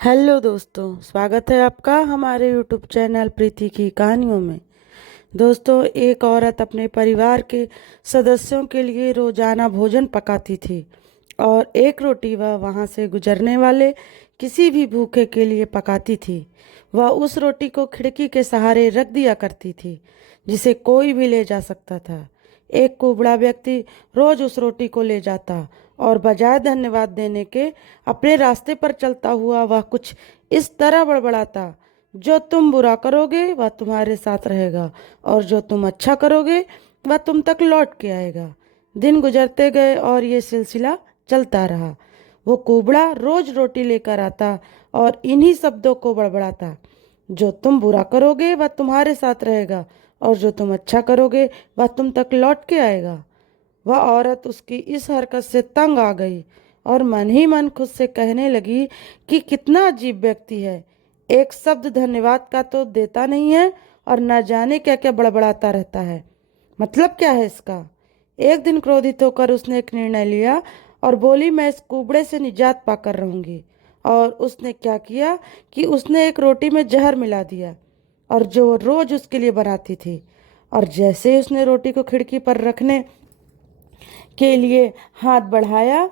Hello दोस्तों, स्वागत है आपका हमारे यूट्यूब चैनल प्रीति की कहानियों में। दोस्तों, एक औरत अपने परिवार के सदस्यों के लिए रोजाना भोजन पकाती थी और एक रोटी वह वहां से गुजरने वाले किसी भी भूखे के लिए पकाती थी। वह उस रोटी को खिड़की के सहारे रख दिया करती थी, जिसे कोई भी ले जा सकता था। एक कुबड़ा व्यक्ति रोज उस रोटी को ले जाता और बजाय धन्यवाद देने के अपने रास्ते पर चलता हुआ वह कुछ इस तरह बड़बड़ाता, जो तुम बुरा करोगे वह तुम्हारे साथ रहेगा और जो तुम अच्छा करोगे वह तुम तक लौट के आएगा। दिन गुजरते गए और ये सिलसिला चलता रहा। वो कुबड़ा रोज रोटी लेकर आता और इन्हीं शब्दों को बड़बड़ाता, जो तुम बुरा करोगे वह तुम्हारे साथ रहेगा और जो तुम अच्छा करोगे वह तुम तक लौट के आएगा। वह औरत उसकी इस हरकत से तंग आ गई और मन ही मन खुद से कहने लगी कि कितना अजीब व्यक्ति है। एक शब्द धन्यवाद का तो देता नहीं है और न जाने क्या क्या बड़बड़ाता रहता है। मतलब क्या है इसका। एक दिन क्रोधित होकर उसने एक निर्णय लिया और बोली, मैं इस कुबड़े से निजात पाकर रहूंगी। और उसने क्या किया कि उसने एक रोटी में जहर मिला दिया और जो वो रोज उसके लिए बनाती थी। और जैसे ही उसने रोटी को खिड़की पर रखने के लिए हाथ बढ़ाया,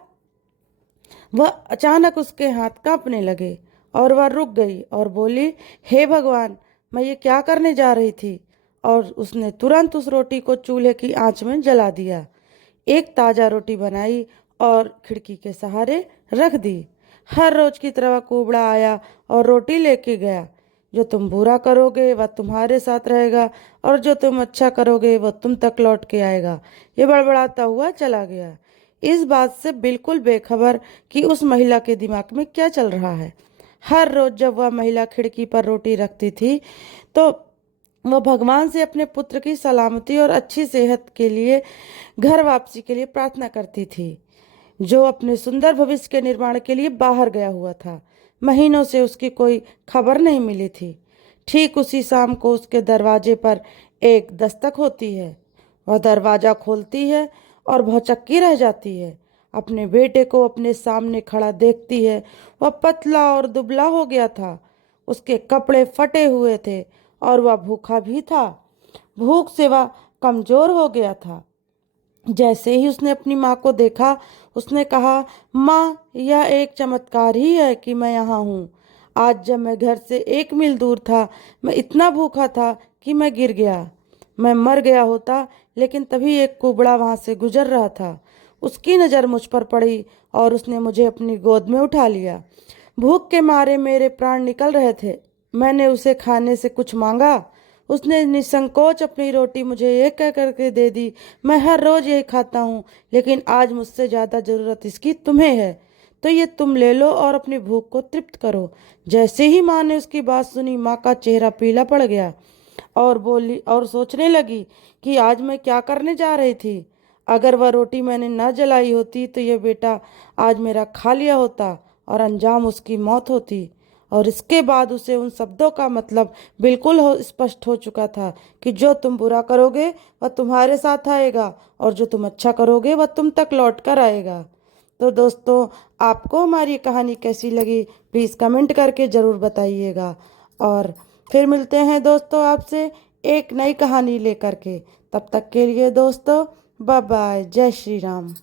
वह अचानक उसके हाथ कांपने लगे और वह रुक गई और बोली, हे भगवान, मैं ये क्या करने जा रही थी। और उसने तुरंत उस रोटी को चूल्हे की आंच में जला दिया, एक ताज़ा रोटी बनाई और खिड़की के सहारे रख दी। हर रोज की तरह कुबड़ा आया और रोटी लेके गया। जो तुम बुरा करोगे वह तुम्हारे साथ रहेगा और जो तुम अच्छा करोगे वह तुम तक लौट के आएगा। ये बड़बड़ाता हुआ चला गया, इस बात से बिल्कुल बेखबर कि उस महिला के दिमाग में क्या चल रहा है। हर रोज जब वह महिला खिड़की पर रोटी रखती थी तो वह भगवान से अपने पुत्र की सलामती और अच्छी सेहत के लिए, घर वापसी के लिए प्रार्थना करती थी, जो अपने सुंदर भविष्य के निर्माण के लिए बाहर गया हुआ था। महीनों से उसकी कोई खबर नहीं मिली थी। ठीक उसी शाम को उसके दरवाजे पर एक दस्तक होती है। वह दरवाजा खोलती है और भौचक्की रह जाती है। अपने बेटे को अपने सामने खड़ा देखती है। वह पतला और दुबला हो गया था, उसके कपड़े फटे हुए थे और वह भूखा भी था। भूख से वह कमजोर हो गया था। जैसे ही उसने अपनी माँ को देखा, उसने कहा, माँ, यह एक चमत्कार ही है कि मैं यहाँ हूँ। आज जब मैं घर से 1 मील दूर था, मैं इतना भूखा था कि मैं गिर गया। मैं मर गया होता, लेकिन तभी एक कुबड़ा वहाँ से गुजर रहा था। उसकी नज़र मुझ पर पड़ी और उसने मुझे अपनी गोद में उठा लिया। भूख के मारे मेरे प्राण निकल रहे थे। मैंने उसे खाने से कुछ मांगा, उसने निसंकोच अपनी रोटी मुझे एक कह करके दे दी। मैं हर रोज यही खाता हूँ, लेकिन आज मुझसे ज़्यादा ज़रूरत इसकी तुम्हें है, तो ये तुम ले लो और अपनी भूख को तृप्त करो। जैसे ही माँ ने उसकी बात सुनी, माँ का चेहरा पीला पड़ गया और बोली और सोचने लगी कि आज मैं क्या करने जा रही थी। अगर वह रोटी मैंने न जलाई होती तो यह बेटा आज मेरा खा लिया होता और अंजाम उसकी मौत होती। और इसके बाद उसे उन शब्दों का मतलब बिल्कुल स्पष्ट हो चुका था कि जो तुम बुरा करोगे वह तुम्हारे साथ आएगा और जो तुम अच्छा करोगे वह तुम तक लौट कर आएगा। तो दोस्तों, आपको हमारी कहानी कैसी लगी प्लीज़ कमेंट करके ज़रूर बताइएगा। और फिर मिलते हैं दोस्तों आपसे एक नई कहानी लेकर के। तब तक के लिए दोस्तों, बाय बाय, जय श्री राम।